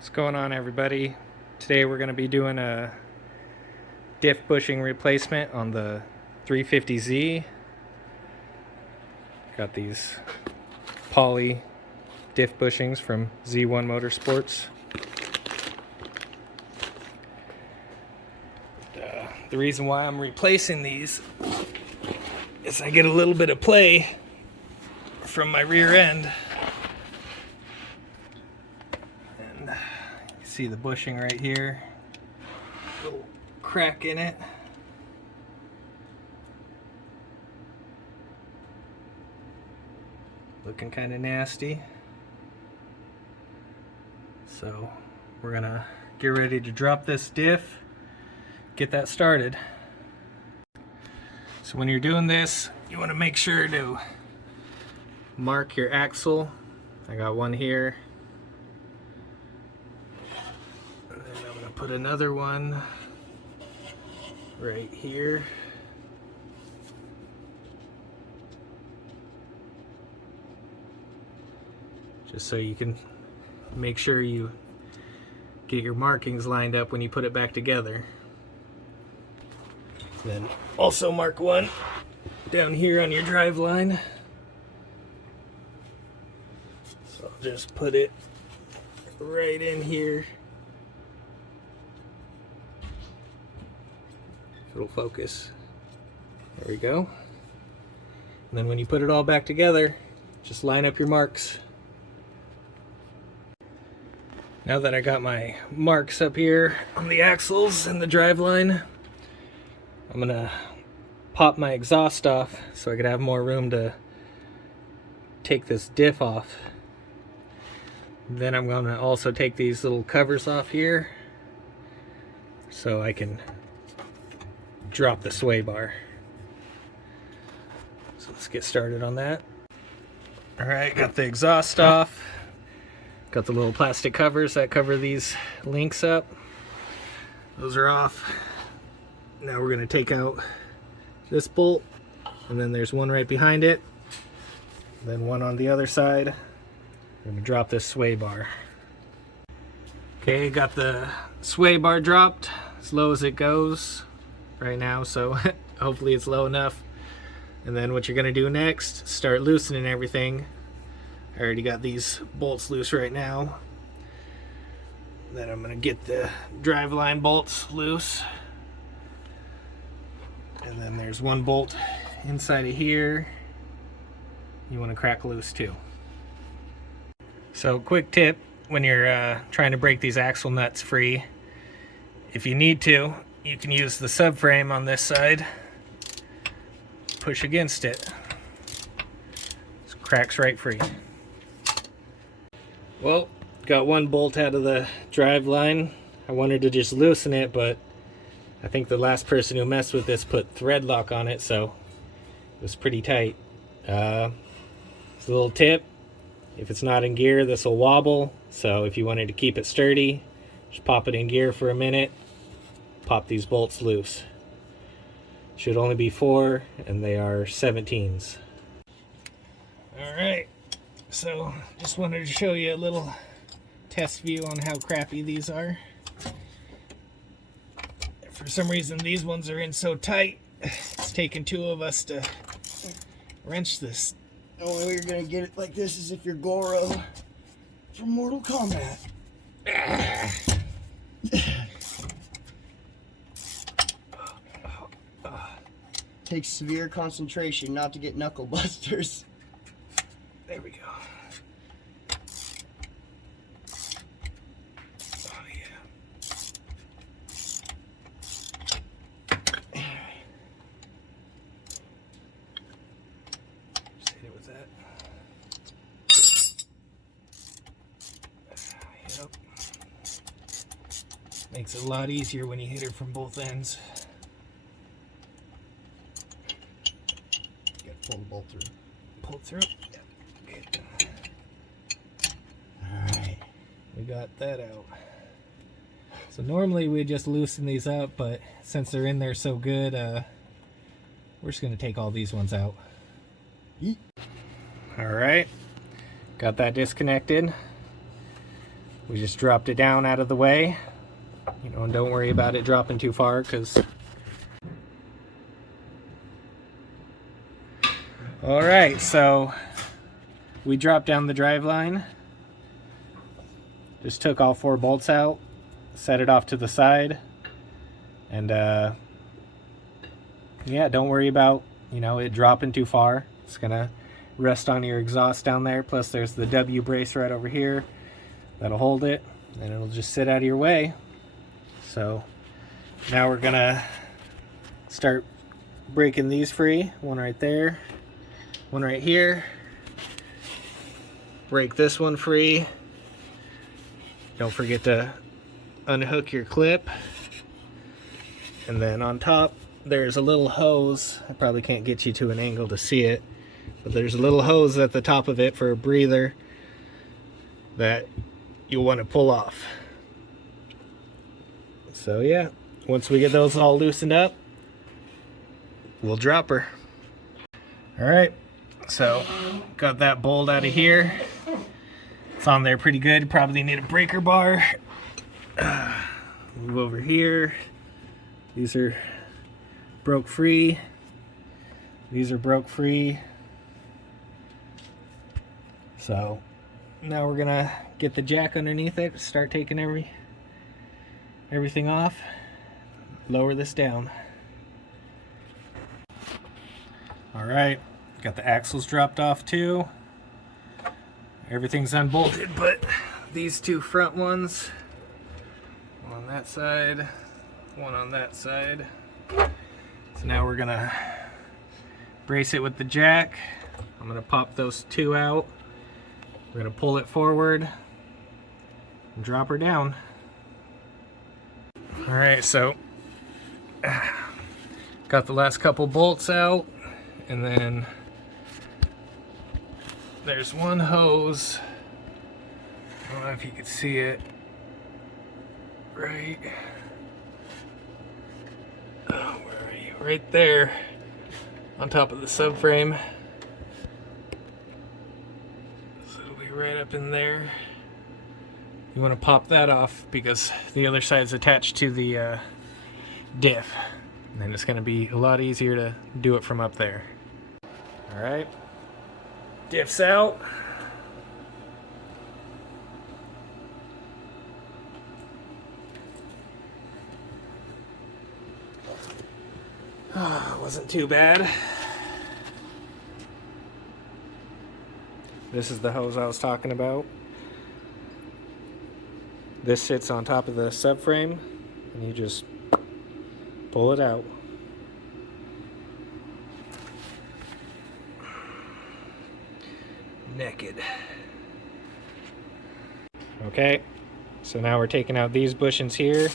What's going on, everybody? Today we're going to be doing a diff bushing replacement on the 350Z. Got these poly diff bushings from Z1 Motorsports. The reason why I'm replacing these is I get a little bit of play from my rear end. See the bushing right here, little crack in it. Looking kind of nasty. So we're gonna get ready to drop this diff, get that started. So when you're doing this, you want to make sure to mark your axle. I got one here. Put another one right here. Just so you can make sure you get your markings lined up when you put it back together. Then also mark one down here on your drive line. So I'll just put it right in here. It'll focus. There we go. And then when you put it all back together, just line up your marks. Now that I got my marks up here on the axles and the driveline, I'm gonna pop my exhaust off so I could have more room to take this diff off. Then I'm gonna also take these little covers off here so I can drop the sway bar. So let's get started on that. Alright, got the exhaust off. Got the little plastic covers that cover these links up. Those are off. Now we're going to take out this bolt, and then there's one right behind it. Then one on the other side. I'm going to drop this sway bar. Okay, got the sway bar dropped as low as it goes right now, so hopefully it's low enough. And then what you're gonna do next, start loosening everything. I already got these bolts loose right now. Then I'm gonna get the driveline bolts loose. And then there's one bolt inside of here you want to crack loose too. So quick tip when you're trying to break these axle nuts free, if you need to, you can use the subframe on this side, push against it, it cracks right free. Well, got one bolt out of the drive line. I wanted to just loosen it, but I think the last person who messed with this put thread lock on it, so it was pretty tight. It's a little tip, if it's not in gear, this will wobble, so if you wanted to keep it sturdy, just pop it in gear for a minute, pop these bolts loose. Should only be 4, and they are 17s. Alright, so just wanted to show you a little test view on how crappy these are. For some reason these ones are in so tight, it's taken 2 of us to wrench this. The only way you're gonna get it like this is if you're Goro from Mortal Kombat. Takes severe concentration not to get knuckle busters. There we go. Oh yeah. Just hit it with that. Yep. Makes it a lot easier when you hit it from both ends. Pull the bolt through. Pull it through. Yep. Alright. We got that out. So normally we just loosen these up, but since they're in there so good, we're just going to take all these ones out. Yeet. Alright. Got that disconnected. We just dropped it down out of the way, you know, and don't worry about it dropping too far, because all right, so we dropped down the drive line, just took all 4 bolts out, set it off to the side, and yeah, don't worry about, you know, it dropping too far. It's gonna rest on your exhaust down there. Plus there's the W brace right over here that'll hold it, and it'll just sit out of your way. So now we're gonna start breaking these free. One right there, one right here. Break this one free. Don't forget to unhook your clip. And then on top there's a little hose. I probably can't get you to an angle to see it, but there's a little hose at the top of it for a breather that you'll want to pull off. So yeah, once we get those all loosened up, we'll drop her. All right, so got that bolt out of here. It's on there pretty good. Probably need a breaker bar. Move over here. These are broke free. These are broke free. So now we're gonna get the jack underneath it, start taking everything off, lower this down. All right, got the axles dropped off too. Everything's unbolted, but these 2 front ones, one on that side, one on that side. So now we're gonna brace it with the jack. I'm gonna pop those 2 out. We're gonna pull it forward and drop her down. All right, so got the last couple bolts out, and then there's one hose. I don't know if you can see it. Right. Oh, where are you? Right there on top of the subframe. So it'll be right up in there. You want to pop that off because the other side is attached to the diff. And then it's going to be a lot easier to do it from up there. All right. Diff's out. Wasn't too bad. This is the hose I was talking about. This sits on top of the subframe, and you just pull it out. Naked. Okay, so now we're taking out these bushings here.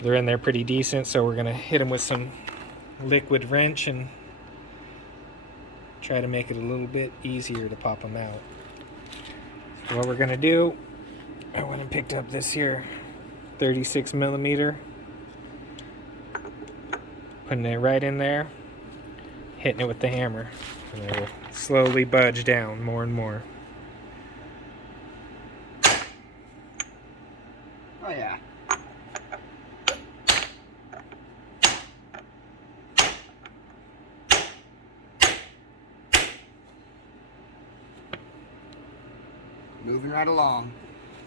They're in there pretty decent, so we're gonna hit them with some liquid wrench and try to make it a little bit easier to pop them out. So what we're gonna do, I went and picked up this here 36 millimeter, putting it right in there, hitting it with the hammer, and it will slowly budge down more and more. Oh yeah. Moving right along.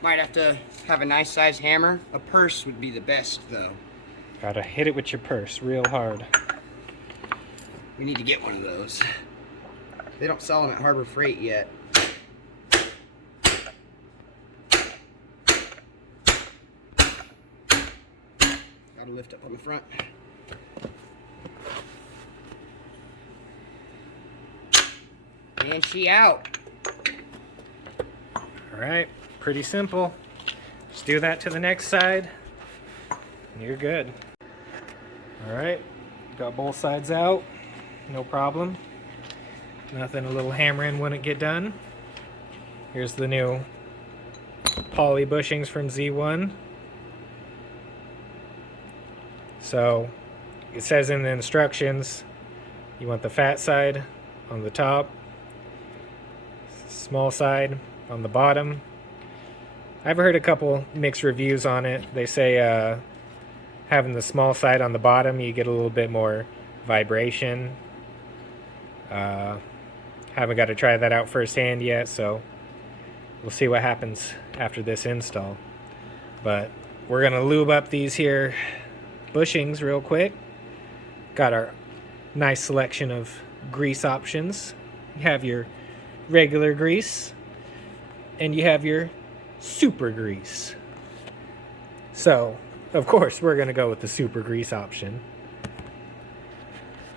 Might have to have a nice size hammer. A purse would be the best though. Gotta hit it with your purse real hard. We need to get one of those. They don't sell them at Harbor Freight yet. Gotta lift up on the front. And she out. All right, pretty simple. Just do that to the next side, and you're good. All right, got both sides out, no problem. Nothing a little hammering wouldn't get done. Here's the new poly bushings from Z1. So it says in the instructions, you want the fat side on the top, small side on the bottom. I've heard a couple mixed reviews on it. They say having the small side on the bottom, you get a little bit more vibration. Haven't got to try that out firsthand yet, so we'll see what happens after this install. But we're gonna lube up these here bushings real quick. Got our nice selection of grease options. You have your regular grease and you have your super grease. So of course we're gonna go with the super grease option.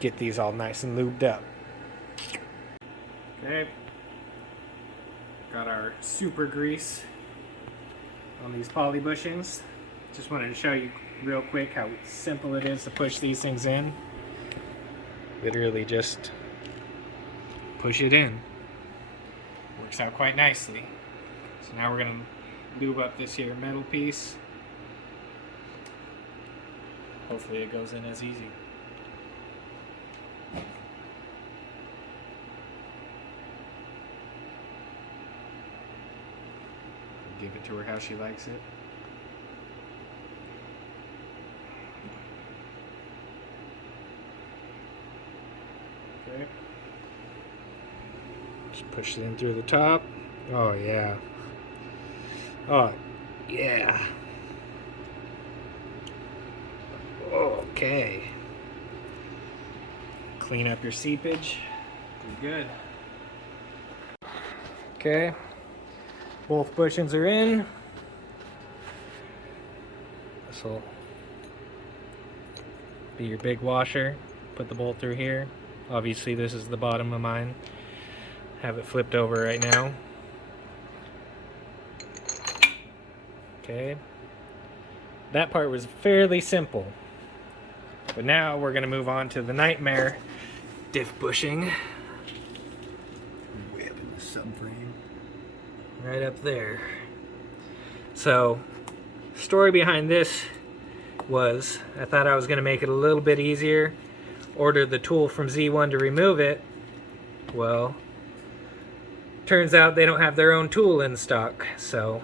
Get these all nice and lubed up. Okay, got our super grease on these poly bushings. Just wanted to show you real quick how simple it is to push these things in. Literally just push it in. Works out quite nicely. So now we're gonna lube up this here metal piece. Hopefully it goes in as easy. Give it to her how she likes it. Okay. Just push it in through the top. Oh yeah. Oh yeah. Okay. Clean up your seepage. You're good. Okay. Both bushings are in. This will be your big washer. Put the bolt through here. Obviously this is the bottom of mine. Have it flipped over right now. Okay. That part was fairly simple. But now we're gonna move on to the nightmare diff bushing. Way up in the subframe. Right up there. So, story behind this was I thought I was going to make it a little bit easier. Ordered the tool from Z1 to remove it. Well, turns out they don't have their own tool in stock. So,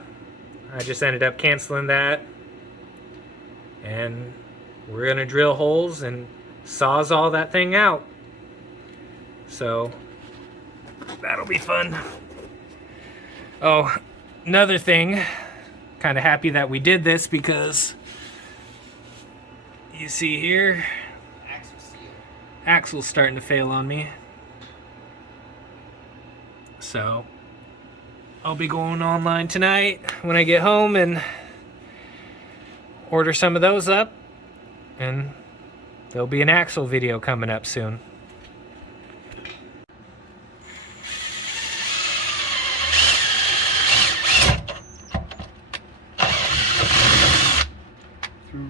I just ended up canceling that. And we're going to drill holes and sawzall that thing out. So, that'll be fun. Oh, another thing, kind of happy that we did this because you see here, axle's starting to fail on me. So I'll be going online tonight when I get home and order some of those up, and there'll be an axle video coming up soon.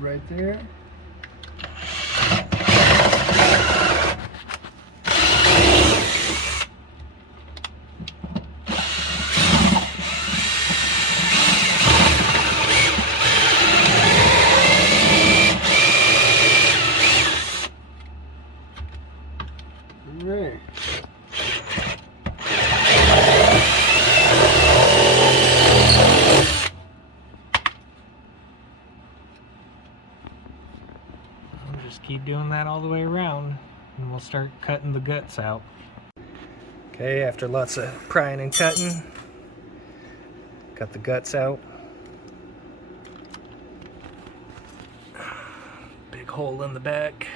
Right there. Right. Just keep doing that all the way around and we'll start cutting the guts out. Okay, after lots of prying and cutting, got the guts out. Big hole in the back.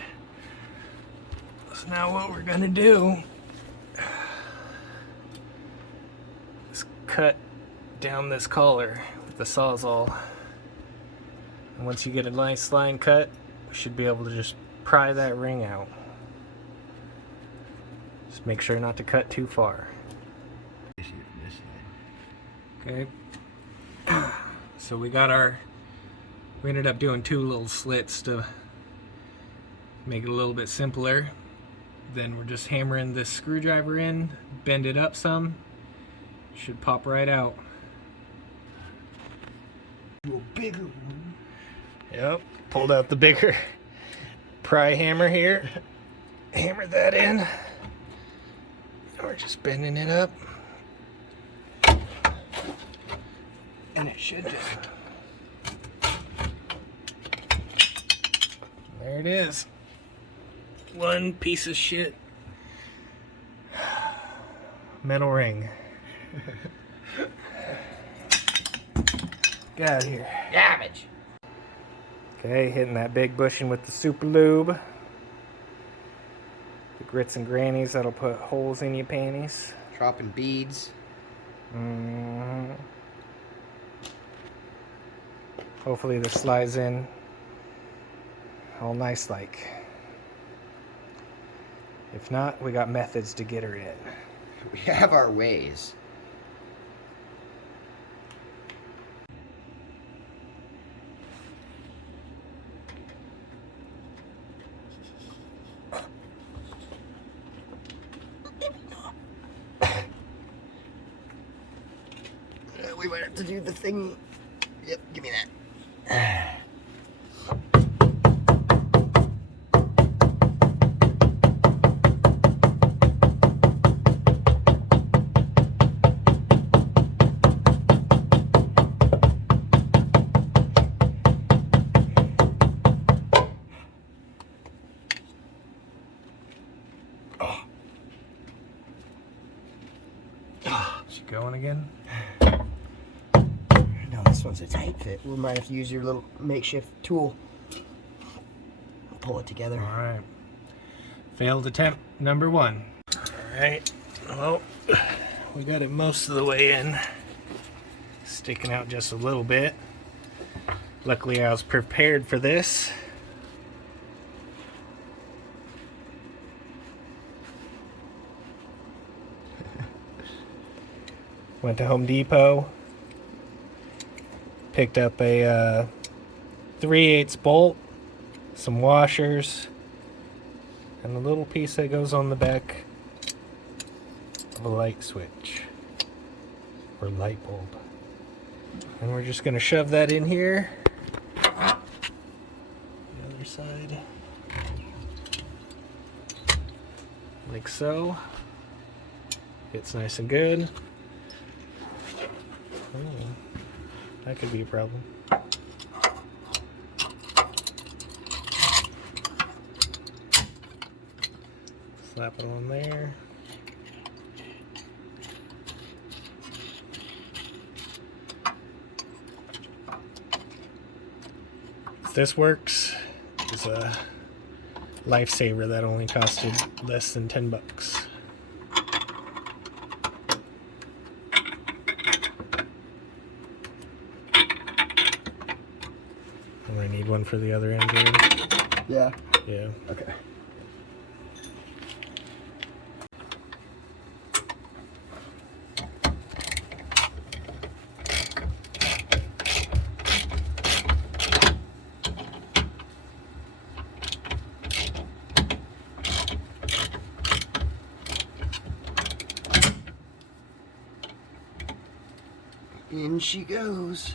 So now what we're gonna do is cut down this collar with the Sawzall. And once you get a nice line cut, we should be able to just pry that ring out. Just make sure not to cut too far. Okay. So we ended up doing two little slits to make it a little bit simpler. Then we're just hammering this screwdriver in, bend it up some, should pop right out. A bigger one. Yep, pulled out the bigger pry hammer here. Hammer that in. We're just bending it up. And it Should just. There it is. One piece of shit metal ring. Get out of here. Garbage. Okay, hitting that big bushing with the super lube. The grits and grannies that'll put holes in your panties. Dropping beads. Mm-hmm. Hopefully this slides in all nice like. If not, we got methods to get her in. We have our ways. We might have to do the thing. Yep, give me that. Is she going again? No, this one's a tight fit. We might have to use your little makeshift tool. Pull it together. Alright. Failed attempt number 1. Alright. Well, we got it most of the way in. Sticking out just a little bit. Luckily I was prepared for this. Went to Home Depot. Picked up a 3/8 bolt, some washers, and a little piece that goes on the back of a light switch or light bulb. And we're just going to shove that in here. The other side. Like so. It's nice and good. Oh, that could be a problem. Slap it on there. If this works, it's a lifesaver that only costed less than $10. And I need one for the other end, Jared. Yeah. Yeah. Okay. In she goes.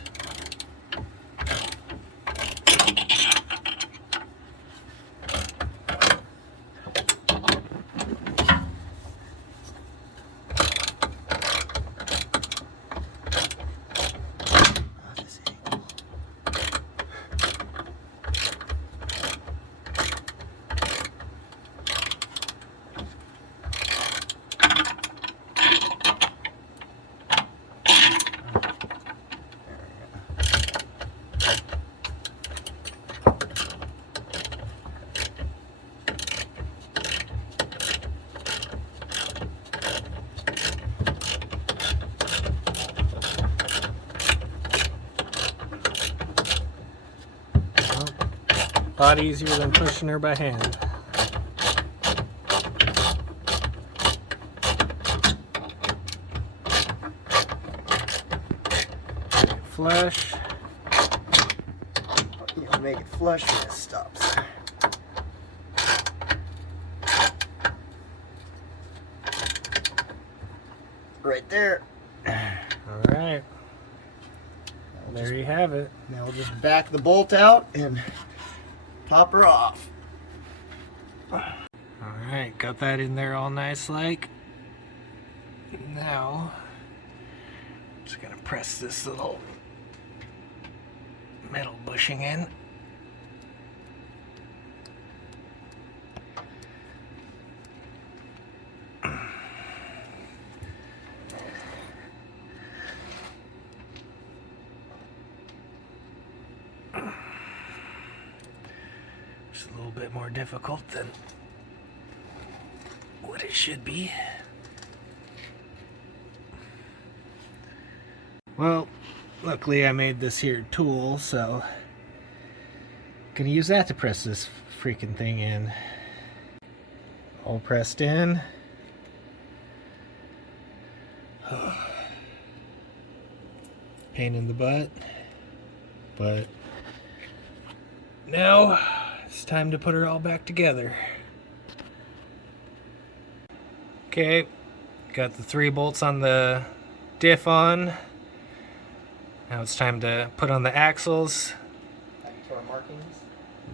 A lot easier than pushing her by hand. Flush. You know, make it flush when it stops. Right there. Alright. There you have it. Now we'll just back the bolt out and pop her off. Alright, got that in there all nice like. Now, I'm just gonna press this little metal bushing in. It's a little bit more difficult than what it should be. Well, luckily I made this here tool, so I'm gonna use that to press this freaking thing in. All pressed in. Pain in the butt, but now it's time to put it all back together. Okay, got the 3 bolts on the diff on. Now it's time to put on the axles. Back to our markings.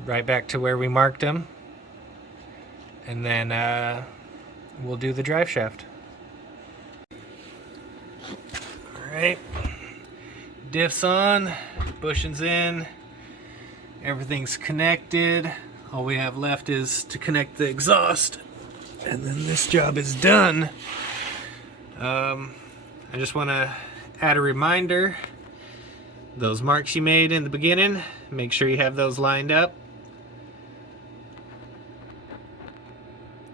Right back to where we marked them. And then we'll do the drive shaft. Alright. Diff's on, bushings in, everything's connected. All we have left is to connect the exhaust, and then this job is done. I just want to add a reminder, those marks you made in the beginning, make sure you have those lined up.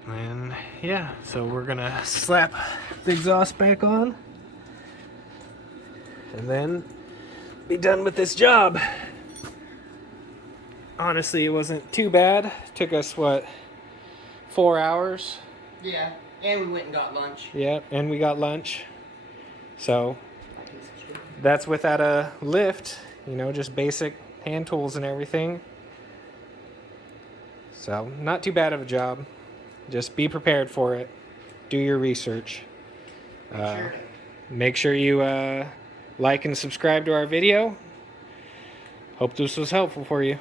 And yeah, so we're gonna slap the exhaust back on and then be done with this job. Honestly, it wasn't too bad. It took us, what, 4 hours? Yeah, and we went and got lunch. Yeah, and we got lunch. So that's without a lift, you know, just basic hand tools and everything. So not too bad of a job. Just be prepared for it. Do your research. Make sure you like and subscribe to our video. Hope this was helpful for you.